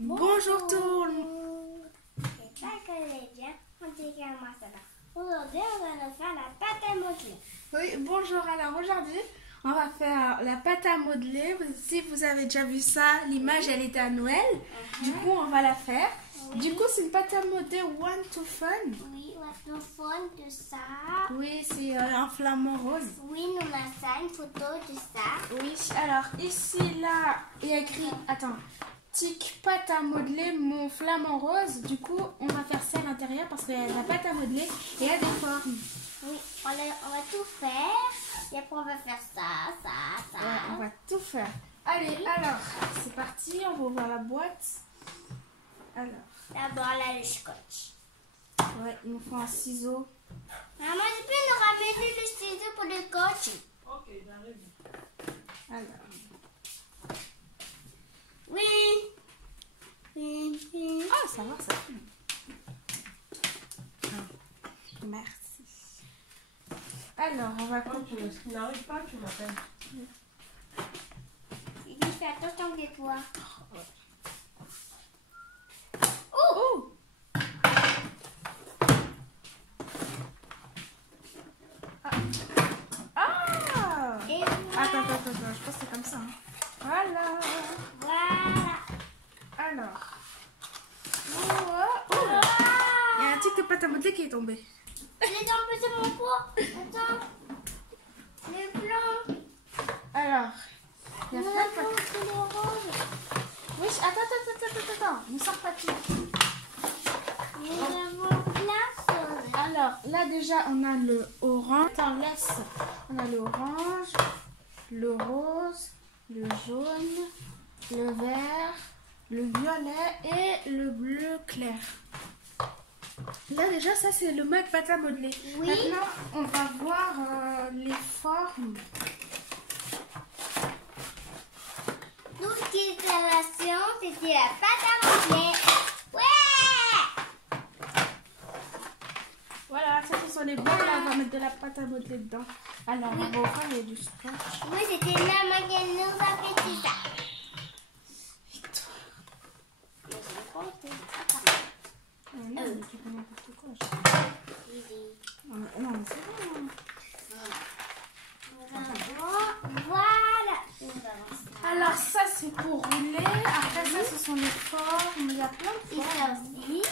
Bonjour tout le monde. J'espère que vous allez bien. On dit comment ça va. Aujourd'hui, on va nous faire la pâte à modeler. Oui, bonjour. Alors aujourd'hui, on va faire la pâte à modeler. Si vous avez déjà vu ça, l'image elle était à Noël. Du coup, on va la faire. Du coup, c'est une pâte à modeler One to Fun. Oui, on va fond de ça. Oui, c'est un flamant rose. Oui, nous avons ça, une photo de ça. Oui, alors ici, là, il y a écrit, attends, tic pâte à modeler mon flamant rose. Du coup, on va faire ça à l'intérieur parce qu'il y a la pâte à modeler et il y a des formes. Oui, on va tout faire. Et après, on va faire ça. Ouais, on va tout faire. Allez, alors, c'est parti, on va ouvrir la boîte. Alors. D'abord, là, le scotch. Ouais, il nous faut un ciseau. Maman, je peux nous ramener le ciseau pour le scotch? Ok, j'arrive. Alors. Oui. Ah, ça va, ça fume. Merci. Alors, on va Quand tu n'arrives pas, tu m'appelles. Il fait attention de toi. Oh! Ah! Et Attends, je pense que c'est comme ça. Hein. Voilà. voilà. Alors. Oh! Il y a un tic de pâte à modeler qui est tombé. Je l'ai tombé sur mon pot. Attends. Le blanc. Alors. Il y a Le plein de pâte. rouge et le rose. Oui, attends. Ne sors pas tout. Nous avons plein de choses. Alors, là déjà, on a le orange. Attends, laisse. On a le orange, le rose, le jaune, le vert, le violet et le bleu clair. Là déjà, ça c'est le mode pâte à modeler. Oui. Maintenant, on va voir les formes. Tout ce qui est installation, c'était la pâte à modeler. Ouais. Voilà, ça ce sont les bols. Là, on va mettre de la pâte à modeler dedans. Alors, on va ouvrir, il y a du scotch. Oui, c'était la maman qui nous a fait ça. Non, mais tu fais n'importe quoi. Non, mais c'est bon. Voilà. Alors ça c'est pour rouler, après ça ce sont les formes, il y a plein de Et formes. ça aussi.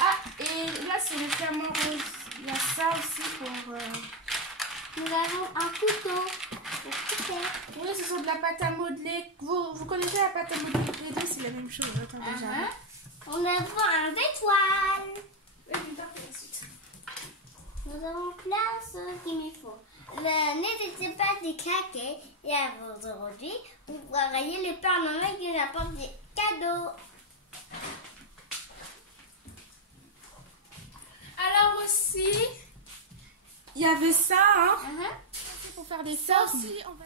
Ah et là c'est le flamant rose, il y a ça aussi pour... Nous avons un couteau. Le couteau. Oui ce sont de la pâte à modeler, vous connaissez la pâte à modeler, les deux c'est la même chose, attends déjà. On a un étoile. Oui, une part pour la suite. Nous avons plein de choses qu'il me faut. N'hésitez pas à claquer et à vous aujourd'hui. Vous voyez le Père Noël qui nous apporte des cadeaux. Alors aussi, il y avait ça, hein, pour faire des Ça formes. aussi, on va...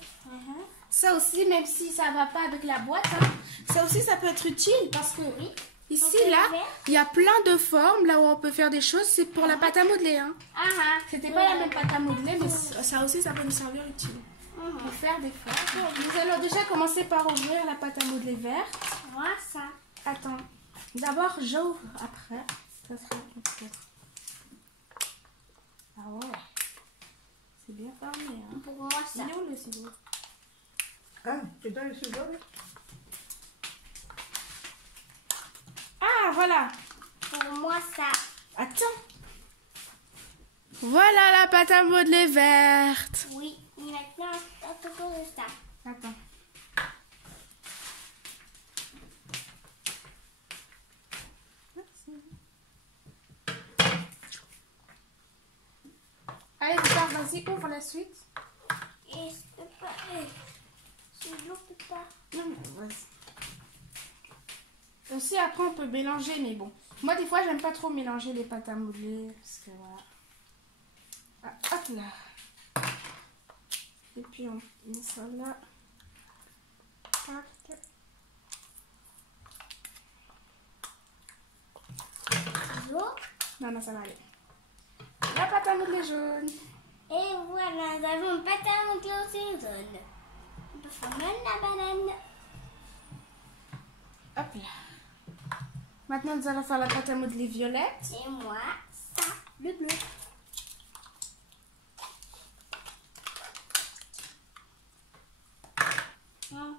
Ça aussi, même si ça va pas avec la boîte, hein, ça aussi ça peut être utile parce que ici On peut là, le faire. il y a plein de formes là où on peut faire des choses, c'est pour la pâte à modeler. Hein. C'était pas la même pâte à modeler, mais ça aussi ça peut nous servir utile pour faire des formes. Nous allons déjà commencer par ouvrir la pâte à modeler verte. Moi, ça. Attends, d'abord j'ouvre après. Ça sera peut-être. Ah ouais, c'est bien fermé. Hein. Pour moi, ça. Il est où le ciseau? Ah, tu donnes le ciseau là? Ah voilà. Pour moi, ça. Attends. Voilà la pâte à modeler verte. Oui, maintenant, un couteau de ça. Attends. Allez, Victor, vas-y, ouvre la suite. Et je peux pas. Je ne peux pas. Non, mais vas-y. Aussi, après, on peut mélanger, mais bon. Moi, des fois, j'aime pas trop mélanger les pâtes à modeler. Parce que voilà. Ah, hop là. Et puis, on met ça là. Tac. Non, ça va aller. La pâte à modeler jaune. Et voilà, nous avons une pâte à modeler aussi jaune. On peut faire même la banane. Hop là. Maintenant, nous allons faire la pâte à modeler violette. Et moi, ça. Le bleu. Hum.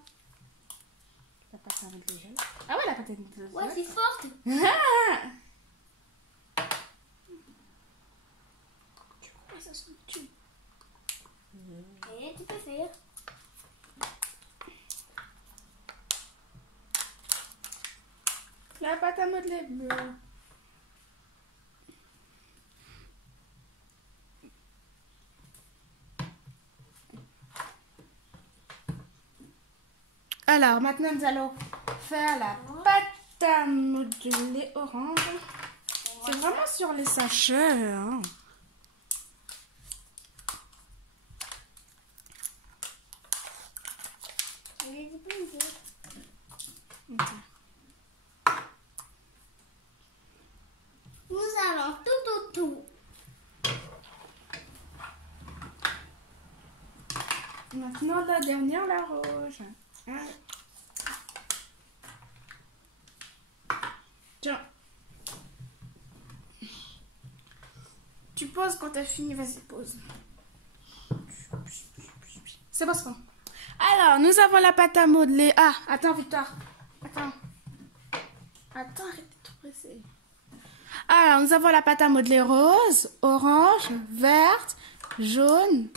La pâte à modeler jaune. Ah ouais, la pâte à modeler Ouais, jaune. c'est forte. Ah! Tu crois que ça se tue? Et tu peux faire. La pâte à modeler bleue. Alors, maintenant, nous allons faire la pâte à modeler orange. C'est vraiment sur les sachets. Hein. Et tu peux faire. Ok. Nous allons tout. Maintenant, la dernière, la rouge. Hein. Tiens. Tu poses quand t'as fini, vas-y, pose. C'est bon, c'est bon. Alors, nous avons la pâte à modeler. Ah, attends, Victoire. Attends, arrête de te presser. Alors, nous avons la pâte à modeler rose, orange, verte, jaune,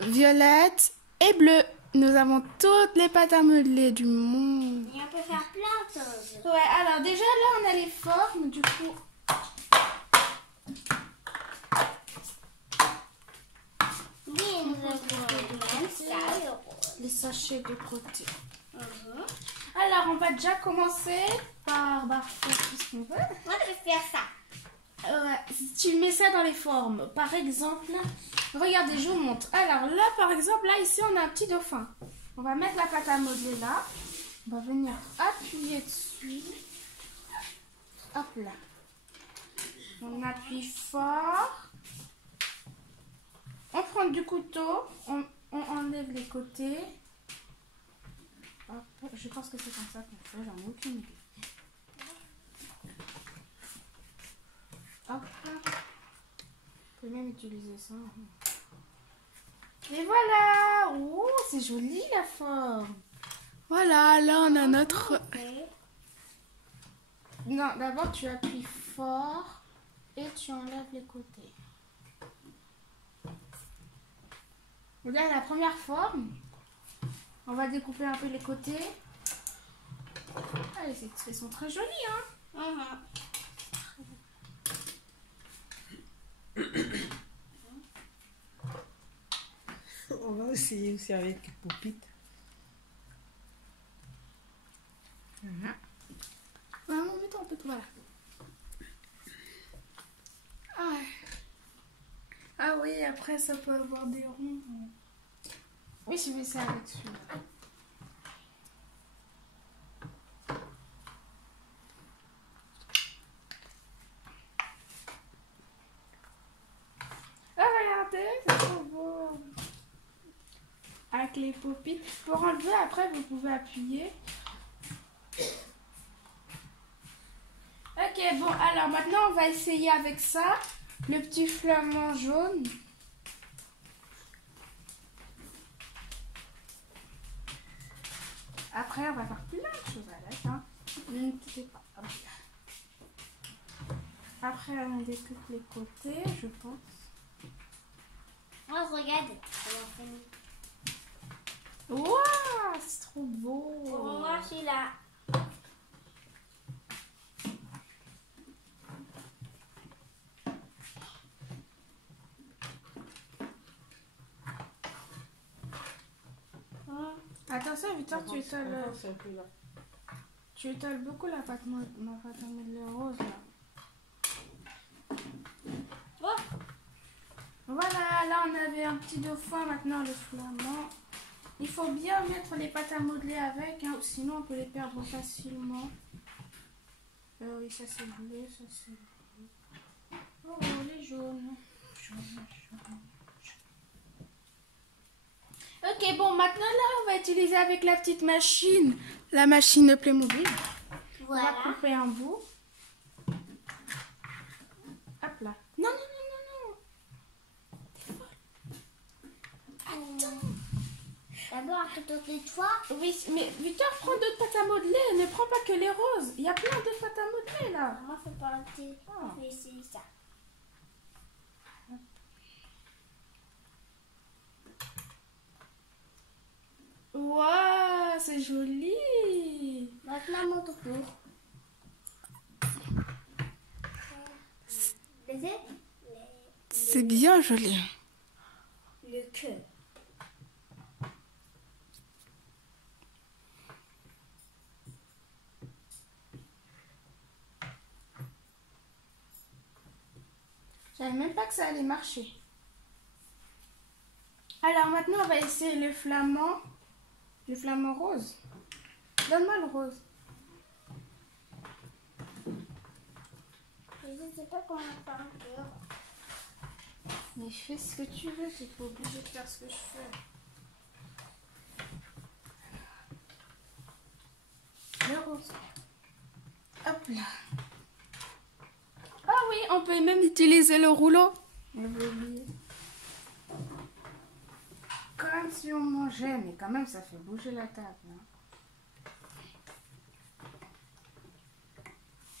violette et bleue. Nous avons toutes les pâtes à modeler du monde. Et on peut faire plein de choses. Ouais, alors déjà là, on a les formes, du coup. Oui, nous avons même ça, le rose. Les sachets de côté. Alors, on va déjà commencer par faire tout ce qu'on veut. Moi, je vais faire ça. Tu mets ça dans les formes. Par exemple, regardez, je vous montre. Alors là, par exemple, là, ici, on a un petit dauphin. On va mettre la pâte à modeler là. On va venir appuyer dessus. Hop là. On appuie fort. On prend du couteau. On enlève les côtés. Hop, je pense que c'est comme ça qu'on fait. J'en ai aucune idée. Hop. On peut même utiliser ça. Et voilà. Oh, c'est joli la forme. Voilà, là on a notre... Non, d'abord tu appuies fort et tu enlèves les côtés. Là, la première forme, on va découper un peu les côtés. Ah, elles sont très jolies, hein. On va essayer aussi avec Poupite. Maman, mets-toi un peu, voilà. Ah, ouais. Ah oui, après ça peut avoir des ronds. Oui, je mets ça avec celui-là. Ah, regardez, c'est trop beau. Avec les paupites. Pour enlever, après, vous pouvez appuyer. Ok, bon, alors maintenant, on va essayer avec ça. Le petit flamant jaune. Après, on va faire plein de choses avec. Hein. Ne quittez pas. Hop là. Après, on découpe les côtés, je pense. Oh, regarde. On va Waouh, c'est trop beau. voir celui-là. Attention, Victor, tu étales, C'est un peu là. tu étales beaucoup la pâte à modeler rose là. Oh, Voilà, là on avait un petit dauphin, maintenant le flamand. Il faut bien mettre les pâtes à modeler avec, hein, sinon on peut les perdre facilement. Oui, ça c'est bleu, ça c'est bleu. Oh, les jaunes. Ok, bon, maintenant là on va utiliser avec la petite machine, la machine Playmobil. On va voilà. couper un bout. D'abord, après toutes les trois. Oui, mais Victor, prends d'autres pâtes à modeler. Ne prends pas que les roses. Il y a plein d'autres pâtes à modeler là. Moi, je fais partie. Ah. Je vais essayer ça. Waouh, c'est joli. Maintenant, mon tour. C'est bien joli. Le cœur. Je savais même pas que ça allait marcher. Alors maintenant, on va essayer le flamand rose. Donne-moi le rose. Je ne sais pas comment faire un cœur. Mais fais ce que tu veux, tu n'es pas obligé de faire ce que je fais. Le rose. Hop là. Ah oui, on peut même utiliser le rouleau. J'avais oublié. Comme si on mangeait, mais quand même ça fait bouger la table. Hein.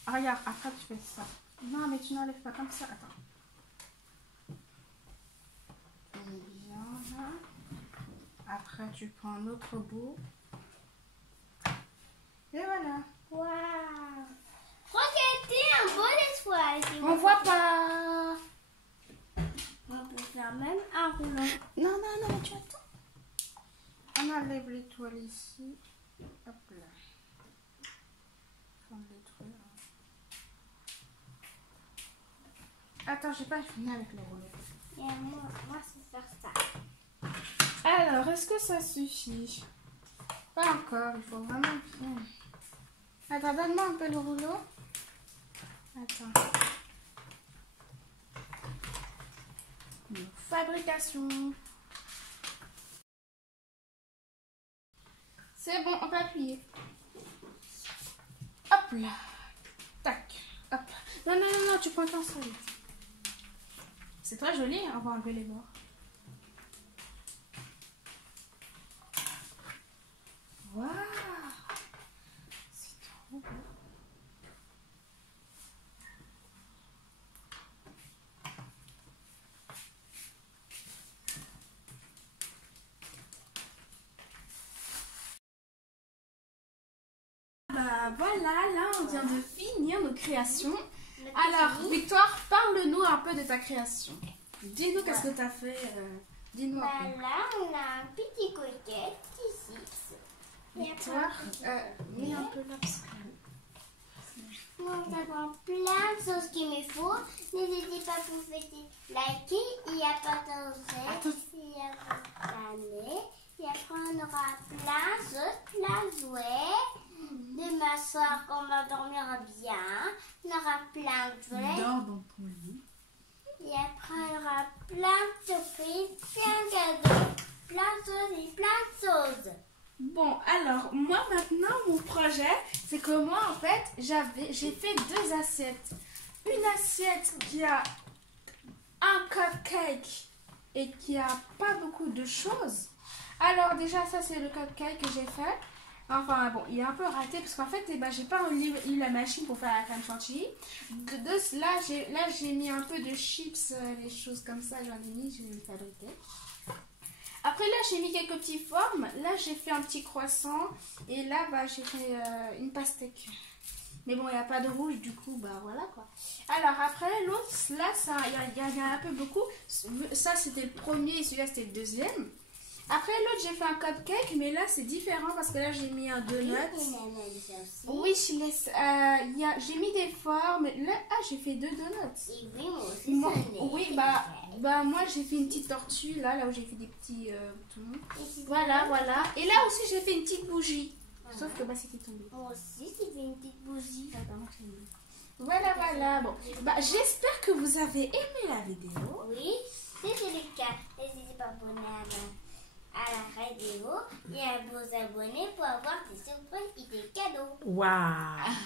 Ah, regarde, après tu fais ça. Non, mais tu n'enlèves pas comme ça. Attends. Bien là. Après tu prends l'autre bout. Et voilà. Waouh! Regardez un bon étoile. On voit pas. On peut faire même un rouleau. Non, non, non, tu attends. On enlève l'étoile ici. Hop là. Faut le détruire. Attends, j'ai pas fini avec le rouleau. Et moi, je vais faire ça. Alors, est-ce que ça suffit? Pas encore, il faut vraiment bien. Attends, donne-moi un peu le rouleau. Attends. Fabrication. C'est bon, on peut appuyer. Hop là. Tac. Hop. Non, non, non, non, tu prends ton sol. C'est très joli, hein, on va enlever les bords. Waouh. C'est trop beau. Bah voilà, là on vient de finir nos créations. Alors Victoire, parle-nous un peu de ta création. Dis-nous qu'est-ce que tu as fait. Dis-nous un peu. Là, on a un petit coquette ici. Victoire, mets un peu là. Nous avons plein de choses qu'il me faut. N'hésitez pas pour fêter, liker et à partager et à vous abonner. Et après, on aura plein de choses, plein de jouets. Demain soir, quand on va dormir bien, on aura plein de jouets. Dors dans ton lit. Et après, on aura plein de surprises, plein de cadeaux, plein de choses et plein de choses. Bon, alors, moi maintenant, mon projet, c'est que moi, en fait, j'ai fait 2 assiettes. Une assiette qui a un cupcake et qui a pas beaucoup de choses. Alors, déjà, ça, c'est le cupcake que j'ai fait. Enfin, bon, il est un peu raté parce qu'en fait, j'ai pas eu la machine pour faire la crème chantilly. Là, j'ai mis un peu de chips, des choses comme ça, j'en ai mis, je vais le fabriquer. Après là j'ai mis quelques petites formes. Là j'ai fait un petit croissant. Et là j'ai fait une pastèque. Mais bon il n'y a pas de rouge du coup voilà quoi. Alors après l'autre là il y a un peu beaucoup. Ça c'était le premier et celui-là c'était le deuxième. Après l'autre j'ai fait un cupcake. Mais là c'est différent parce que là j'ai mis un donut. Oui j'ai mis des formes. Là j'ai fait 2 donuts. Et oui, Moi j'ai fait une petite tortue là où j'ai fait des petits boutons. Voilà. Et là aussi j'ai fait une petite bougie. Sauf que c'était tombé. Moi aussi j'ai fait une petite bougie. Voilà. Bon, j'espère que vous avez aimé la vidéo. Oui, si c'est le cas, n'hésitez pas à vous abonner à la vidéo et à vous abonner pour avoir des surprises et des cadeaux. Waouh.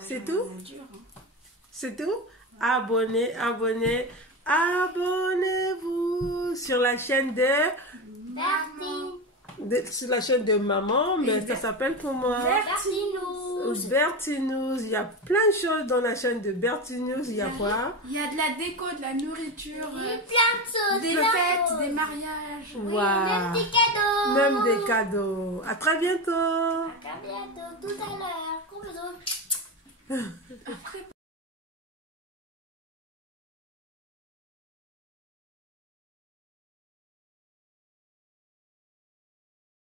C'est tout? C'est tout? Abonnez-vous sur la chaîne de... Bertine. Sur la chaîne de maman, mais ça s'appelle comment? Bertinous. Bertinous. Il y a plein de choses dans la chaîne de Bertinous. Il y a quoi? Il y a de la déco, de la nourriture, Oui, plein de choses. des plein de fêtes, choses. des mariages. Oui, Waouh. même des cadeaux. Même des cadeaux. À très bientôt. À bientôt, tout à l'heure. Gros bisous.